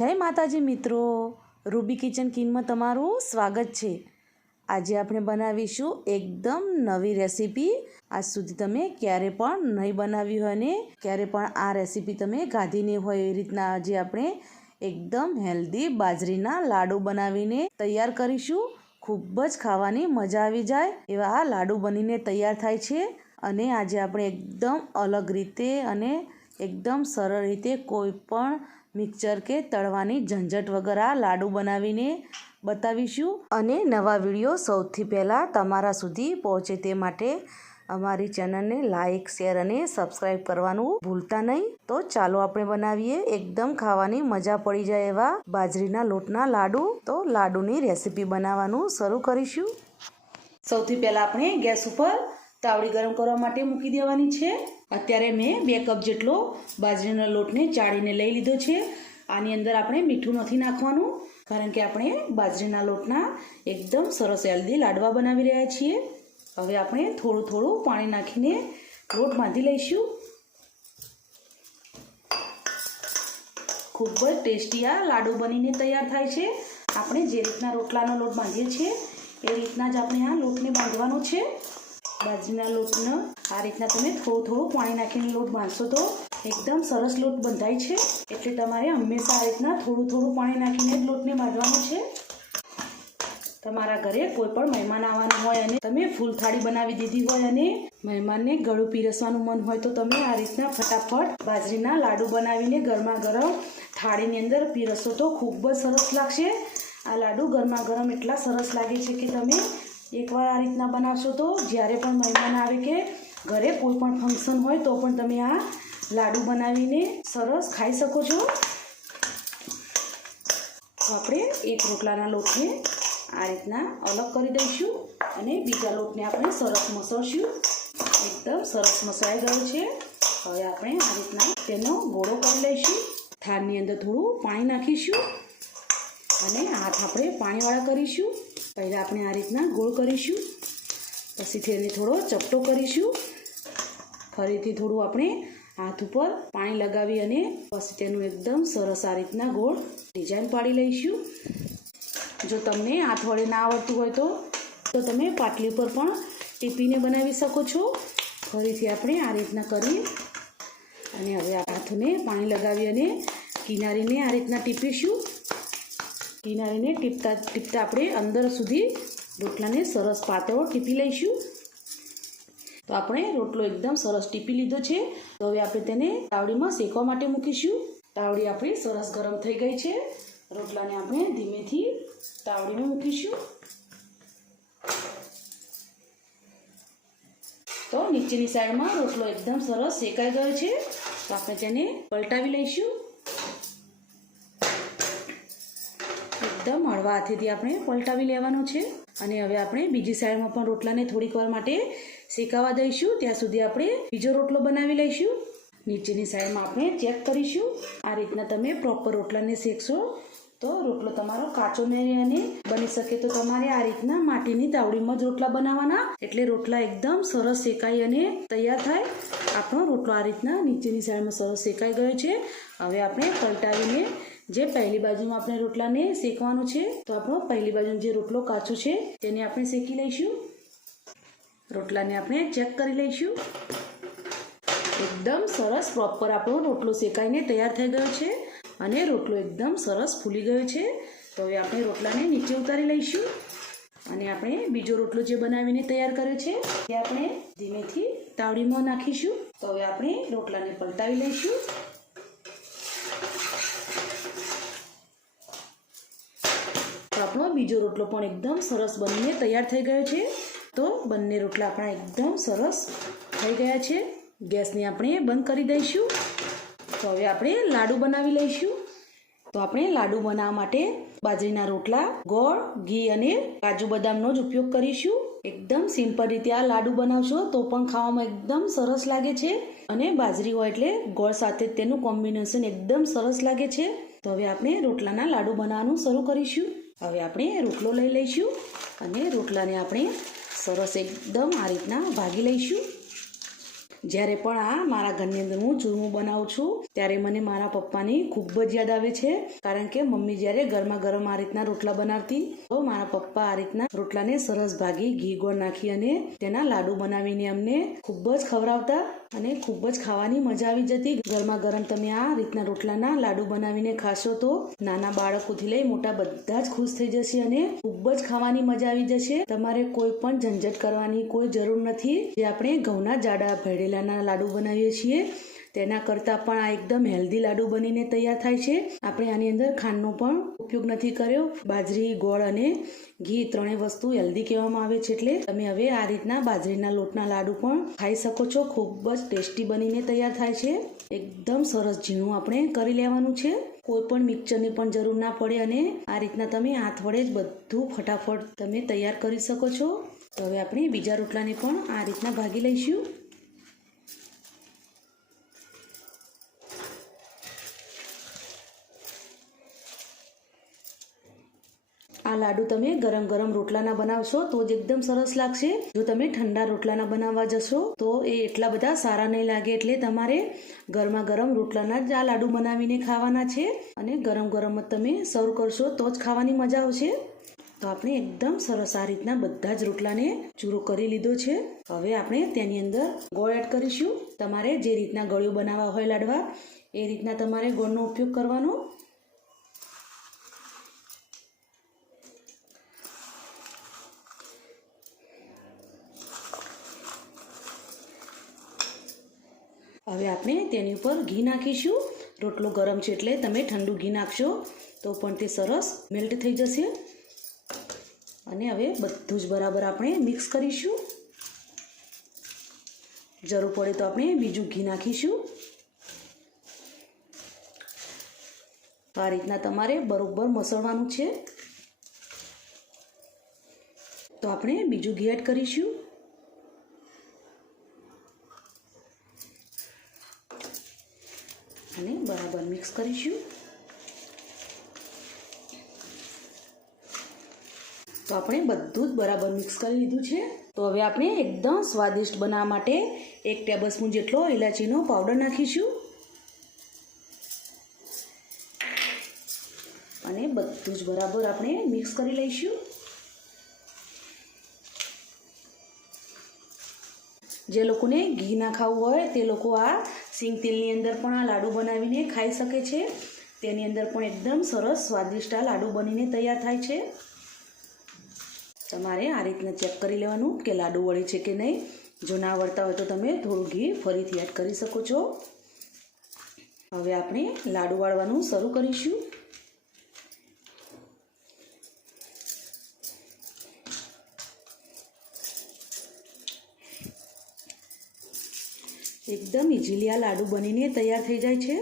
જય માતાજી મિત્રો. રૂબી કિચન કિનમાં તમારું સ્વાગત છે. આજે આપણે બનાવીશું એકદમ નવી રેસીપી. આજ સુધી તમે ક્યારે પણ નહીં બનાવી હોય ને, ક્યારે પણ આ રેસીપી તમે ગાધી નહીં હોય એ રીતના આજે આપણે એકદમ હેલ્ધી બાજરીના લાડુ બનાવીને તૈયાર કરીશું. ખૂબ જ ખાવાની મજા આવી જાય એવા આ લાડુ બનીને તૈયાર થાય છે અને આજે આપણે એકદમ અલગ રીતે અને એકદમ સરળ રીતે કોઈ પણ મિક્સર કે તળવાની ઝંઝટ વગર આ લાડુ બનાવીને બતાવીશું. અને નવા વીડિયો સૌથી પહેલાં તમારા સુધી પહોંચે તે માટે અમારી ચેનલને લાઇક શેર અને સબસ્ક્રાઈબ કરવાનું ભૂલતા નહીં. તો ચાલો આપણે બનાવીએ એકદમ ખાવાની મજા પડી જાય એવા બાજરીના લોટના લાડુ. તો લાડુની રેસીપી બનાવવાનું શરૂ કરીશું. સૌથી પહેલાં આપણે ગેસ ઉપર તાવડી ગરમ કરવા માટે મૂકી દેવાની છે. અત્યારે મેં બે કપ જેટલો બાજરીના લોટને ચાળીને લઈ લીધો છે. આની અંદર આપણે મીઠું નથી નાખવાનું, કારણ કે આપણે બાજરીના લોટના એકદમ સરસ હેલ્ધી લાડવા બનાવી રહ્યા છીએ. હવે આપણે થોડું થોડું પાણી નાખીને લોટ બાંધી લઈશું. ખૂબ જ ટેસ્ટી આ લાડુ બનીને તૈયાર થાય છે. આપણે જે રીતના રોટલાનો લોટ બાંધીએ છીએ, એ રીતના જ આપણે આ લોટને બાંધવાનો છે. બાજરીના લોટનો. આ રીતના તમે થોડું થોડું પાણી નાખીને લોટ બાંધશો તો એકદમ સરસ લોટ બંધાય છે. એટલે તમારે હંમેશા આ રીતના થોડું થોડું પાણી નાખીને જ લોટને બાંધવાનું છે. તમારા ઘરે કોઈ પણ મહેમાન આવવાનું હોય અને તમે ફૂલ થાળી બનાવી દીધી હોય અને મહેમાનને ગળું પીરસવાનું મન હોય તો તમે આ રીતના ફટાફટ બાજરીના લાડુ બનાવીને ગરમા ગરમ થાળીની અંદર પીરસો તો ખૂબ જ સરસ લાગશે. આ લાડુ ગરમા ગરમ એટલા સરસ લાગે છે કે તમે એકવાર આ રીતના બનાવશો તો જ્યારે પણ મહેમાન આવે કે ઘરે કોઈ પણ ફંક્શન હોય તો પણ તમે આ લાડુ બનાવીને સરસ ખાઈ શકો છો. તો આપણે એક રોટલાના લોટને આ રીતના અલગ કરી દઈશું અને બીજા લોટને આપણે સરસ મસળશું. એકદમ સરસ મસાઈ ગયો છે. હવે આપણે આ રીતના તેનો ગોળો કરી લઈશું. થાળની અંદર થોડું પાણી નાખીશું અને હાથ આપણે પાણીવાળા કરીશું. પહેલાં આપણે આ રીતના ગોળ કરીશું. પછી તેને થોડો ચપટો કરીશું. ફરીથી થોડું આપણે હાથ ઉપર પાણી લગાવી અને પછી તેનું એકદમ સરસ આ રીતના ગોળ ડિઝાઇન પાડી લઈશું. જો તમને હાથ વડે ના આવડતું હોય તો તો તમે પાટલી પર પણ ટીપીને બનાવી શકો છો. ફરીથી આપણે આ રીતના કરી અને હવે હાથને પાણી લગાવી અને કિનારીને આ રીતના ટીપીશું. કિનારીને ટીપતા ટીપતા આપણે અંદર સુધી રોટલાને સરસ પાતળો ટીપી લઈશું. તો આપણે રોટલો એકદમ સરસ ટીપી લીધો છે. તો હવે આપણે તેને તાવડીમાં શેકવા માટે મૂકીશું. તાવડી આપણી સરસ ગરમ થઈ ગઈ છે. રોટલાને આપણે ધીમેથી તાવડીમાં મૂકીશું. તો નીચેની સાઈડમાં રોટલો એકદમ સરસ શેકાઈ ગયો છે. તો આપણે તેને પલટાવી લઈશું. એકદમ હળવા હાથેથી આપણે પલટાવી લેવાનો છે. અને હવે આપણે બીજી સાઈડમાં પણ રોટલાને થોડીક વાર માટે શેકાવા દઈશું. ત્યાં સુધી આપણે બીજો રોટલો બનાવી લઈશું. નીચેની સાઈડમાં આપણે ચેક કરીશું. આ રીતના તમે પ્રોપર રોટલાને શેકશો તો રોટલો તમારો કાચો નહીં અને બની શકે. તો તમારે આ રીતના માટીની તાવડીમાં જ રોટલા બનાવવાના. એટલે રોટલા એકદમ સરસ શેકાઈ અને તૈયાર થાય. આપણો રોટલો આ રીતના નીચેની સાઈડમાં સરસ શેકાઈ ગયો છે. હવે આપણે પલટાવીને જે પહેલી બાજુમાં આપણે રોટલાને શેકવાનું છે, તો આપણો પહેલી બાજુનો જે રોટલો કાચો છે, તેને આપણે શેકી લઈશું. રોટલાને આપણે ચેક કરી લઈશું. એકદમ સરસ પ્રોપર આપણો રોટલો શેકાઈને તૈયાર થઈ ગયો છે અને રોટલો એકદમ સરસ ફૂલી ગયો છે. તો હવે આપણે રોટલાને નીચે ઉતારી લઈશું અને આપણે બીજો રોટલો જે બનાવીને તૈયાર કર્યો છે, તે આપણે ધીમેથી તાવડીમાં નાખીશું. તો હવે આપણે રોટલાને પલટાવી લઈશું તો આપણો બીજો રોટલો પણ એકદમ સરસ બનીને તૈયાર થઈ ગયો છે. તો બંને રોટલા આપણા એકદમ સરસ થઈ ગયા છે. ગેસને આપણે બંધ કરી દઈશું. તો હવે આપણે લાડુ બનાવી લઈશું. તો આપણે લાડુ બનાવવા માટે બાજરીના રોટલા, ગોળ, ઘી અને કાજુ બદામનો જ ઉપયોગ કરીશું. એકદમ સિમ્પલ રીતે આ લાડુ બનાવશો તો પણ ખાવામાં એકદમ સરસ લાગે છે. અને બાજરી હોય એટલે ગોળ સાથે તેનું કોમ્બિનેશન એકદમ સરસ લાગે છે. તો હવે આપણે રોટલાના લાડુ બનાવવાનું શરૂ કરીશું. હવે આપણે રોટલો લઈ લઈશું અને રોટલાને આપણે સરસ એકદમ આ રીતના ભાગી લઈશું. જ્યારે પણ આ મારા ઘરની અંદર હું ચૂરમું બનાવું છું, ત્યારે મને મારા પપ્પાની ખૂબ જ યાદ આવે છે. કારણ કે મમ્મી જ્યારે ગરમા ગરમ આ રીતના રોટલા બનાવતી, તો મારા પપ્પા આ રીતના રોટલાને સરસ ભાગી ઘી ગોળ નાખી અને તેના લાડુ બનાવીને અમને ખૂબ જ ખવડાવતા અને ખૂબ જ ખાવાની મજા આવી જતી. ગરમા ગરમ તમે આ રીતના રોટલાના લાડુ બનાવીને ખાશો તો નાના બાળકોથી લઈ મોટા બધા જ ખુશ થઈ જશે અને ખૂબ જ ખાવાની મજા આવી જશે. તમારે કોઈ પણ ઝંઝટ કરવાની કોઈ જરૂર નથી. જે આપણે ઘઉંના જાડા ભેળેલાના લાડુ બનાવીએ છીએ. તેના કરતાં પણ આ એકદમ હેલ્ધી લાડુ બનીને તૈયાર થાય છે. આપણે આની અંદર ખાંડનો પણ ઉપયોગ નથી કર્યો. બાજરી, ગોળ અને ઘી ત્રણેય વસ્તુ હેલ્ધી કહેવામાં આવે છે એટલે તમે હવે આ રીતના બાજરીના લોટના લાડુ પણ ખાઈ શકો છો. ખૂબ જ ટેસ્ટી બનીને તૈયાર થાય છે. એકદમ સરસ ઝીણું આપણે કરી લેવાનું છે. કોઈ પણ મિક્સરની પણ જરૂર ના પડે અને આ રીતના તમે હાથ વડે જ બધું ફટાફટ તમે તૈયાર કરી શકો છો. તો હવે આપણે બીજા રોટલાને પણ આ રીતના ભાગી લઈશું. આ લાડુ તમે ગરમ ગરમ રોટલાના બનાવશો તો જ એકદમ સરસ લાગશે. જો તમે ઠંડા રોટલાના બનાવવા જશો તો એ એટલા બધા સારા નહીં લાગે એટલે તમારે ગરમા ગરમ રોટલાના જ આ લાડુ બનાવીને ખાવાના છે અને ગરમ ગરમ જ તમે સર્વ કરશો તો જ ખાવાની મજા આવશે. તો આપણે એકદમ સરસ આ રીતના બધા જ રોટલાને ચૂરો કરી લીધો છે. હવે આપણે તેની અંદર ગોળ એડ કરીશું. તમારે જે રીતના ગળ્યું બનાવવા હોય લાડવા, એ રીતના તમારે ગોળનો ઉપયોગ કરવાનો. હવે આપણે તેની ઉપર ઘી નાખીશું. રોટલો ગરમ છે એટલે તમે ઠંડુ ઘી નાખશો. તો પણ તે સરસ મેલ્ટ થઈ જશે. અને હવે બધું જ બરાબર આપણે મિક્સ કરીશું. જરૂર પડે તો આપણે બીજું ઘી નાખીશું. આ રીતના તમારે બરોબર મસળવાનું છે. તો આપણે બીજું ઘી એડ કરીશું અને બરાબર મિક્સ કરીશું તો આપણે બધું જ બરાબર મિક્સ કરી લીધું છે. તો હવે આપણે એકદમ સ્વાદિષ્ટ બનાવવા માટે એક ટેબલ સ્પૂન જેટલો ઇલાચીનો પાવડર નાખીશું. અને બધું જ બરાબર આપણે મિક્સ કરી લઈશું. જે લોકોને ઘી ના ખાવું હોય તે લોકો આ સિંગ તેલની અંદર પણ આ લાડુ બનાવીને ખાઈ શકે છે. તેની અંદર પણ એકદમ સરસ સ્વાદિષ્ટ આ લાડુ બનીને તૈયાર થાય છે. તમારે આ રીતના ચેક કરી લેવાનું કે લાડુ વળે છે કે નહીં. જો ના વળતા હોય તો તમે થોડું ઘી ફરીથી એડ કરી શકો છો. હવે આપણે લાડુ વાળવાનું શરૂ કરીશું. એકદમ ઇઝીલી આ લાડુ બનીને તૈયાર થઈ જાય છે.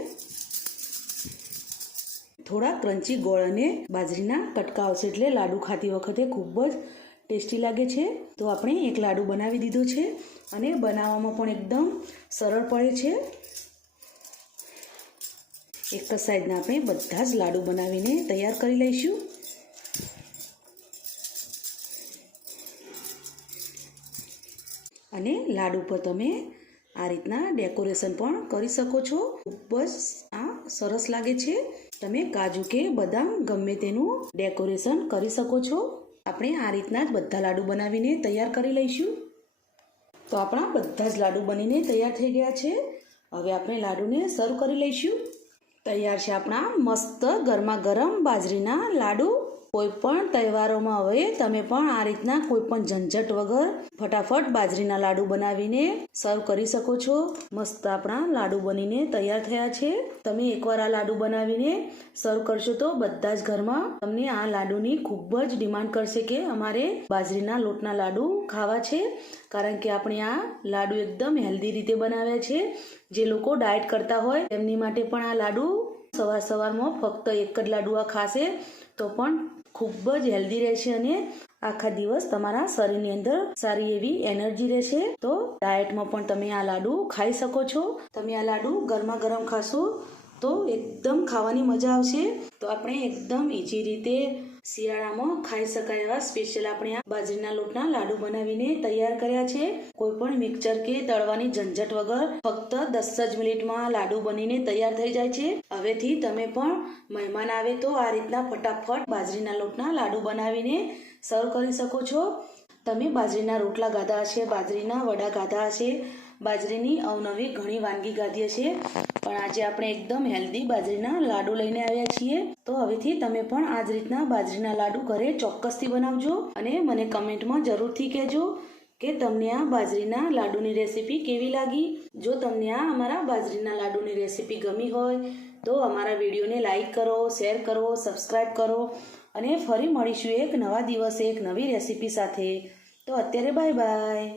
થોડા ક્રંચી ગોળ અને બાજરીના કટકા આવશે એટલે લાડુ ખાતી વખતે ખૂબ જ ટેસ્ટી લાગે છે. તો આપણે એક લાડુ બનાવી દીધો છે અને બનાવવામાં પણ એકદમ સરળ પડે છે. એક જ સાઈડના આપણે બધા જ લાડુ બનાવીને તૈયાર કરી લઈશું. અને લાડુ પર તમે આ રીતના ડેકોરેશન પણ કરી શકો છો. ખૂબ જ આ સરસ લાગે છે. તમે કાજુ કે બદામ ગમે તેનું ડેકોરેશન કરી શકો છો. આપણે આ રીતના જ બધા લાડુ બનાવીને તૈયાર કરી લઈશું. તો આપણા બધા જ લાડુ બનીને તૈયાર થઈ ગયા છે. હવે આપણે લાડુને સર્વ કરી લઈશું. તૈયાર છે આપણા મસ્ત ગરમા ગરમ બાજરીના લાડુ. કોઈ પણ તહેવારોમાં હવે તમે પણ આ રીતના કોઈ પણ ઝંઝટ વગર ફટાફટ બાજરીના લાડુ બનાવીને સર્વ કરી શકો છો. મસ્ત આપણા લાડુ બનીને તૈયાર થયા છે. તમે એકવાર આ લાડુ બનાવીને સર્વ કરશો તો બધા જ ઘરમાં તમને આ લાડુની ખૂબ જ ડિમાન્ડ કરશે કે અમારે બાજરીના લોટના લાડુ ખાવા છે. કારણ કે આપણે આ લાડુ એકદમ હેલ્ધી રીતે બનાવ્યા છે. જે લોકો ડાયટ કરતા હોય, તેમની માટે પણ આ લાડુ સવાર સવારમાં ફક્ત એક જ લાડુ આ ખાશે. તો પણ ખૂબ જ હેલ્ધી રહેશે અને આખા દિવસ તમારા શરીરની અંદર સારી એવી એનર્જી રહેશે. તો ડાયટમાં પણ તમે આ લાડુ ખાઈ શકો છો. તમે આ લાડુ ગરમા ગરમ ખાશો તો એકદમ ખાવાની મજા આવશે. તો આપણે એકદમ ઇઝી રીતે શિયાળામાં ખાઈ શકાય એવા સ્પેશિયલ આપણે આ બાજરીના લોટના લાડુ બનાવીને તૈયાર કર્યા છે. કોઈ પણ મિક્સર કે તળવાની ઝંઝટ વગર ફક્ત દસ જ મિનિટમાં લાડુ બનીને તૈયાર થઈ જાય છે. હવેથી તમે પણ મહેમાન આવે તો આ રીતના ફટાફટ બાજરીના લોટના લાડુ બનાવીને સર્વ કરી શકો છો. તમે બાજરીના રોટલા ગાધા હશે, બાજરીના વડા ગાધા હશે બાજરીની અવનવી ઘણી વાનગી ગાધીએ છીએ. પણ આજે આપણે એકદમ હેલ્ધી બાજરીના લાડુ લઈને આવ્યા છીએ. તો હવેથી તમે પણ આ જ રીતના બાજરીના લાડુ ઘરે ચોક્કસથી બનાવજો અને મને કમેન્ટમાં જરૂરથી કહેજો કે તમને આ બાજરીના લાડુની રેસીપી કેવી લાગી? જો તમને આ અમારા બાજરીના લાડુની રેસીપી ગમી હોય, તો અમારા વિડીયોને લાઈક કરો, શેર કરો સબસ્ક્રાઈબ કરો અને ફરી મળીશું એક નવા દિવસે એક નવી રેસીપી સાથે. તો અત્યારે બાય બાય.